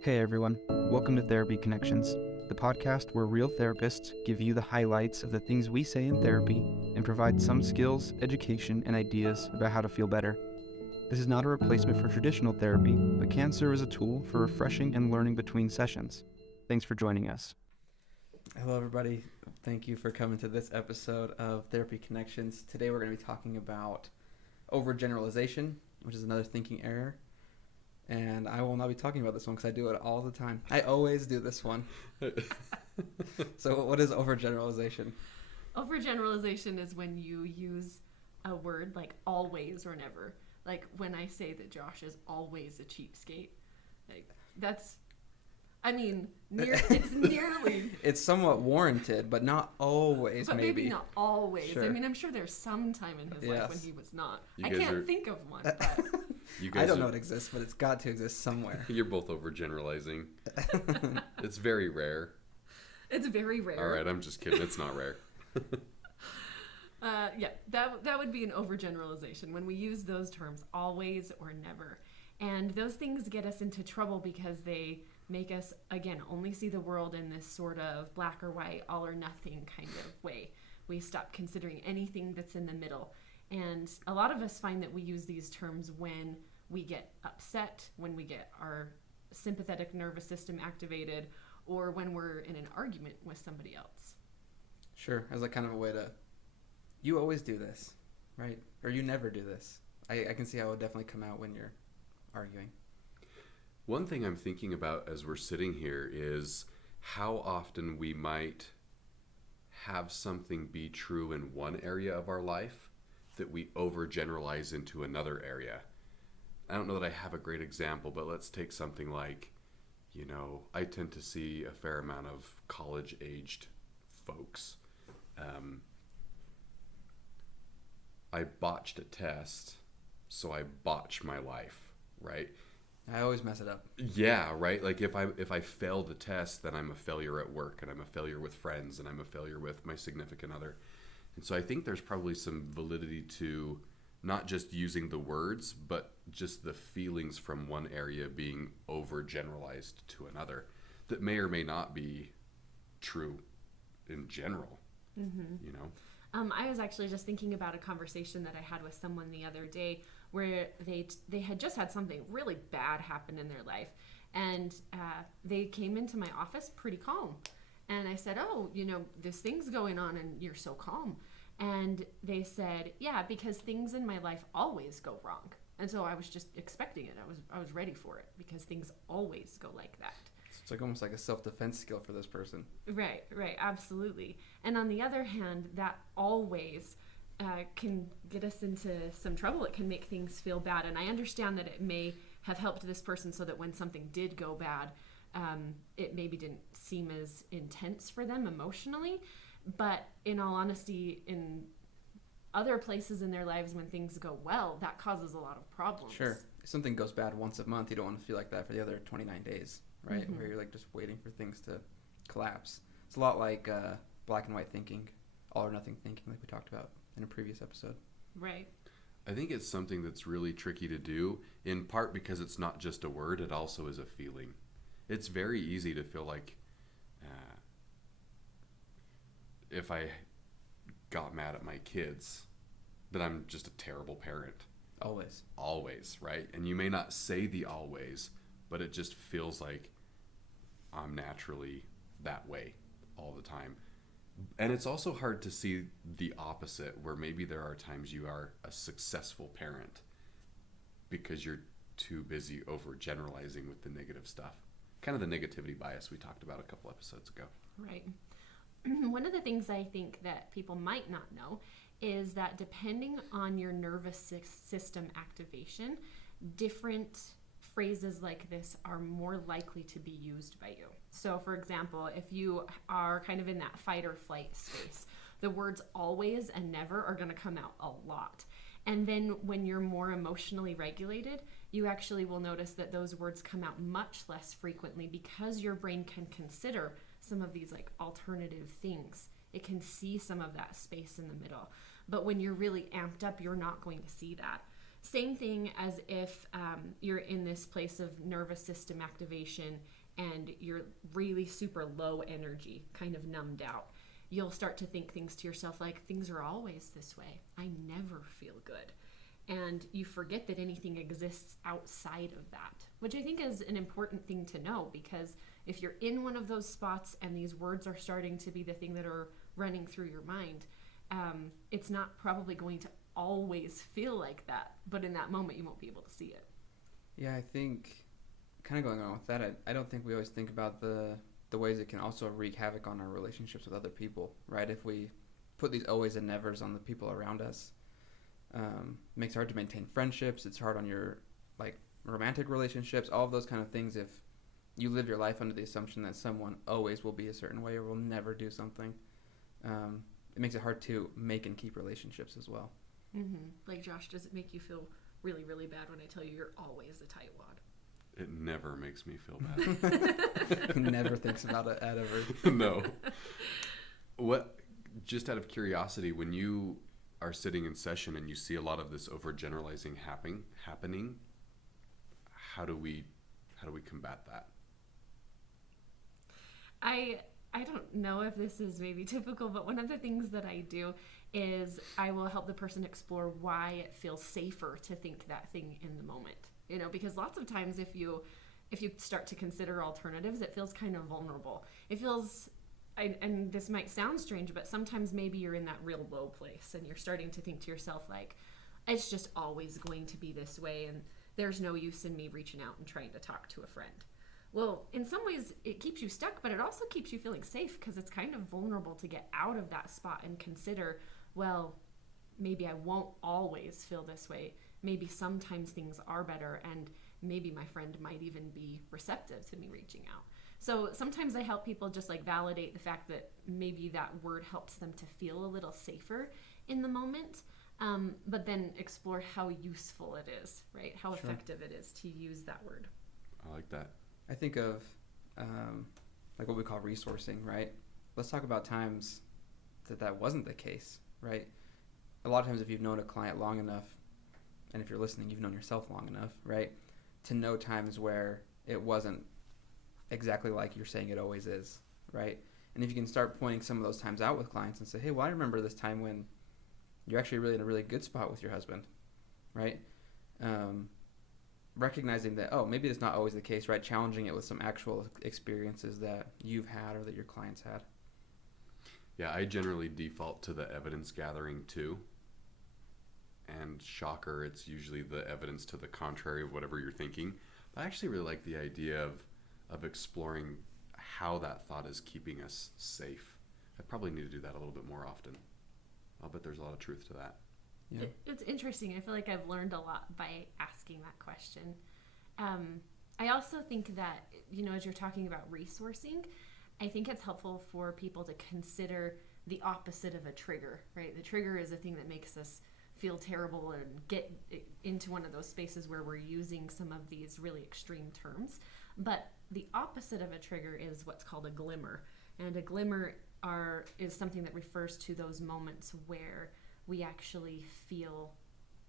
Hey everyone, welcome to Therapy Connections, the podcast where real therapists give you the highlights of the things we say in therapy and provide some skills, education, and ideas about how to feel better. This is not a replacement for traditional therapy, but can serve as a tool for refreshing and learning between sessions. Thanks for joining us. Hello, everybody. Thank you for coming to this episode of Therapy Connections. Today we're going to be talking about overgeneralization, which is another thinking error. And I will not be talking about this one because I do it all the time. I always do this one. So what is overgeneralization? Overgeneralization is when you use a word like always or never. Like when I say that Josh is always a cheapskate. Like that's, it's nearly. It's somewhat warranted, but not always, But maybe not always. Sure. I mean, I'm sure there's some time in his life when he was not. I can't think of one, but... I don't know it exists, but it's got to exist somewhere. You're both overgeneralizing. It's very rare. It's very rare. All right, I'm just kidding. It's not rare. That would be an overgeneralization when we use those terms, always or never. And those things get us into trouble because they make us, again, only see the world in this sort of black or white, all or nothing kind of way. We stop considering anything that's in the middle. And a lot of us find that we use these terms when we get upset, when we get our sympathetic nervous system activated, or when we're in an argument with somebody else. Sure, as like kind of a way to, you always do this, right? Or you never do this. I can see how it would definitely come out when you're arguing. One thing I'm thinking about as we're sitting here is how often we might have something be true in one area of our life that we overgeneralize into another area. I don't know that I have a great example, but let's take something like, I tend to see a fair amount of college-aged folks. I botched a test, so I botched my life, right? I always mess it up. Yeah, right? Like if I fail the test, then I'm a failure at work, and I'm a failure with friends, and I'm a failure with my significant other. And so I think there's probably some validity to not just using the words, but just the feelings from one area being overgeneralized to another that may or may not be true in general, I was actually just thinking about a conversation that I had with someone the other day where they had just had something really bad happen in their life, and they came into my office pretty calm. And I said, this thing's going on and you're so calm. And they said, yeah, because things in my life always go wrong. And so I was just expecting it. I was ready for it because things always go like that. It's like almost like a self-defense skill for this person. Right, absolutely. And on the other hand, that always can get us into some trouble. It can make things feel bad. And I understand that it may have helped this person so that when something did go bad, it maybe didn't seem as intense for them emotionally. But in all honesty, in other places in their lives when things go well, that causes a lot of problems. Sure. If something goes bad once a month, you don't want to feel like that for the other 29 days, right? Mm-hmm. Where you're like just waiting for things to collapse. It's a lot like black and white thinking, all or nothing thinking, like we talked about in a previous episode. Right. I think it's something that's really tricky to do, in part because it's not just a word, it also is a feeling. It's very easy to feel like if I got mad at my kids, that I'm just a terrible parent. Always, right? And you may not say the always, but it just feels like I'm naturally that way all the time. And it's also hard to see the opposite, where maybe there are times you are a successful parent because you're too busy overgeneralizing with the negative stuff. Kind of the negativity bias we talked about a couple episodes ago. Right. One of the things I think that people might not know is that depending on your nervous system activation, different phrases like this are more likely to be used by you. So, for example, if you are kind of in that fight or flight space, the words always and never are going to come out a lot. And then when you're more emotionally regulated, you actually will notice that those words come out much less frequently because your brain can consider some of these like alternative things. It can see some of that space in the middle. But when you're really amped up, you're not going to see that. Same thing as if you're in this place of nervous system activation and you're really super low energy, kind of numbed out. You'll start to think things to yourself like, things are always this way. I never feel good. And you forget that anything exists outside of that, which I think is an important thing to know, because if you're in one of those spots and these words are starting to be the thing that are running through your mind, it's not probably going to always feel like that, but in that moment you won't be able to see it. Yeah, I think kind of going on with that, I don't think we always think about the ways it can also wreak havoc on our relationships with other people, right? If we put these always and nevers on the people around us, makes it hard to maintain friendships. It's hard on your like romantic relationships, all of those kind of things. If you live your life under the assumption that someone always will be a certain way or will never do something, it makes it hard to make and keep relationships as well. Mm-hmm. Like, Josh, does it make you feel really, really bad when I tell you you're always a tightwad? It never makes me feel bad. He never thinks about it ever. No. What? Just out of curiosity, when you are sitting in session and you see a lot of this overgeneralizing happening, how do we combat that? I don't know if this is maybe typical, but one of the things that I do is I will help the person explore why it feels safer to think that thing in the moment. You know, because lots of times if you start to consider alternatives, it feels kind of vulnerable. It feels, and this might sound strange, but sometimes maybe you're in that real low place and you're starting to think to yourself like, it's just always going to be this way and there's no use in me reaching out and trying to talk to a friend. Well, in some ways it keeps you stuck, but it also keeps you feeling safe because it's kind of vulnerable to get out of that spot and consider, well, maybe I won't always feel this way. Maybe sometimes things are better, and maybe my friend might even be receptive to me reaching out. So sometimes I help people just like validate the fact that maybe that word helps them to feel a little safer in the moment, but then explore how useful it is, right? How Sure. effective it is to use that word. I like that. I think of like what we call resourcing, right? Let's talk about times that wasn't the case, right? A lot of times if you've known a client long enough, and if you're listening, you've known yourself long enough, right, to know times where it wasn't exactly like you're saying it always is, right? And if you can start pointing some of those times out with clients and say, hey, well, I remember this time when you're actually really in a really good spot with your husband, right? Recognizing that, oh, maybe it's not always the case, right? Challenging it with some actual experiences that you've had or that your clients had. Yeah, I generally default to the evidence gathering too. And shocker, it's usually the evidence to the contrary of whatever you're thinking. But I actually really like the idea of exploring how that thought is keeping us safe. I probably need to do that a little bit more often. I'll bet there's a lot of truth to that. Yeah. It's interesting. I feel like I've learned a lot by asking that question. I also think that, you know, as you're talking about resourcing, I think it's helpful for people to consider the opposite of a trigger, right? The trigger is a thing that makes us feel terrible and get into one of those spaces where we're using some of these really extreme terms. But the opposite of a trigger is what's called a glimmer. And a glimmer is something that refers to those moments where we actually feel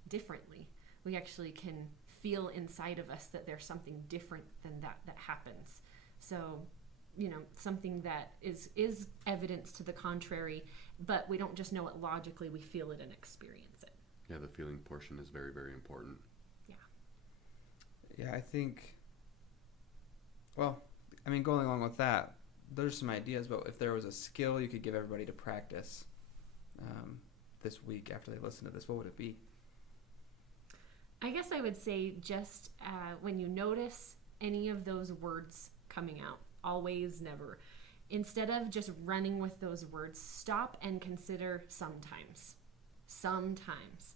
differently. We actually can feel inside of us that there's something different than that happens. So, you know, something that is evidence to the contrary, but we don't just know it logically, we feel it and experience it. Yeah, the feeling portion is very, very important. Yeah, I think, well, I mean, going along with that, there's some ideas, but if there was a skill you could give everybody to practice this week after they listen to this, what would it be? I guess I would say just when you notice any of those words coming out, always, never, instead of just running with those words, stop and consider sometimes. Sometimes.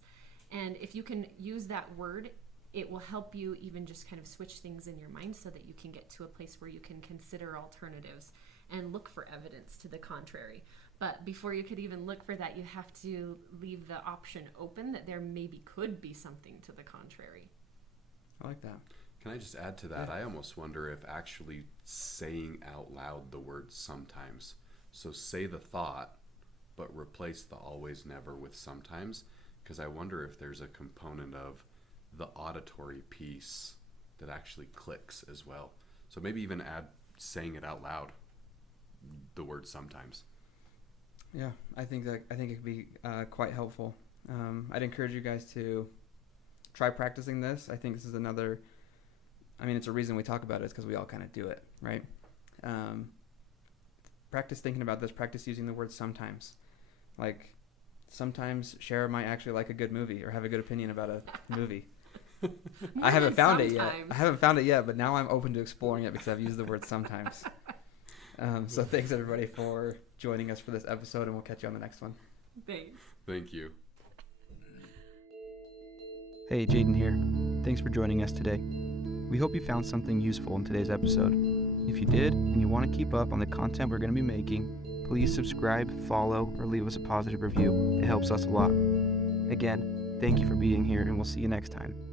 And if you can use that word, it will help you even just kind of switch things in your mind so that you can get to a place where you can consider alternatives and look for evidence to the contrary. But before you could even look for that, you have to leave the option open that there maybe could be something to the contrary. I like that. Can I just add to that? Yeah. I almost wonder if actually saying out loud the word sometimes. So say the thought, but replace the always never with sometimes. Because I wonder if there's a component of the auditory piece that actually clicks as well. So maybe even add saying it out loud, the word sometimes. Yeah, I think it could be quite helpful. I'd encourage you guys to try practicing this. I think this is another, it's a reason we talk about it, is because we all kind of do it, right? Practice thinking about this. Practice using the word sometimes. Like, sometimes Shara might actually like a good movie or have a good opinion about a movie. I haven't found it yet, but now I'm open to exploring it because I've used the word sometimes. So thanks everybody for joining us for this episode, and we'll catch you on the next one. Thanks. Thank you. Hey, Jaden here. Thanks for joining us today. We hope you found something useful in today's episode. If you did, and you want to keep up on the content we're going to be making, please subscribe, follow, or leave us a positive review. It helps us a lot. Again, thank you for being here, and we'll see you next time.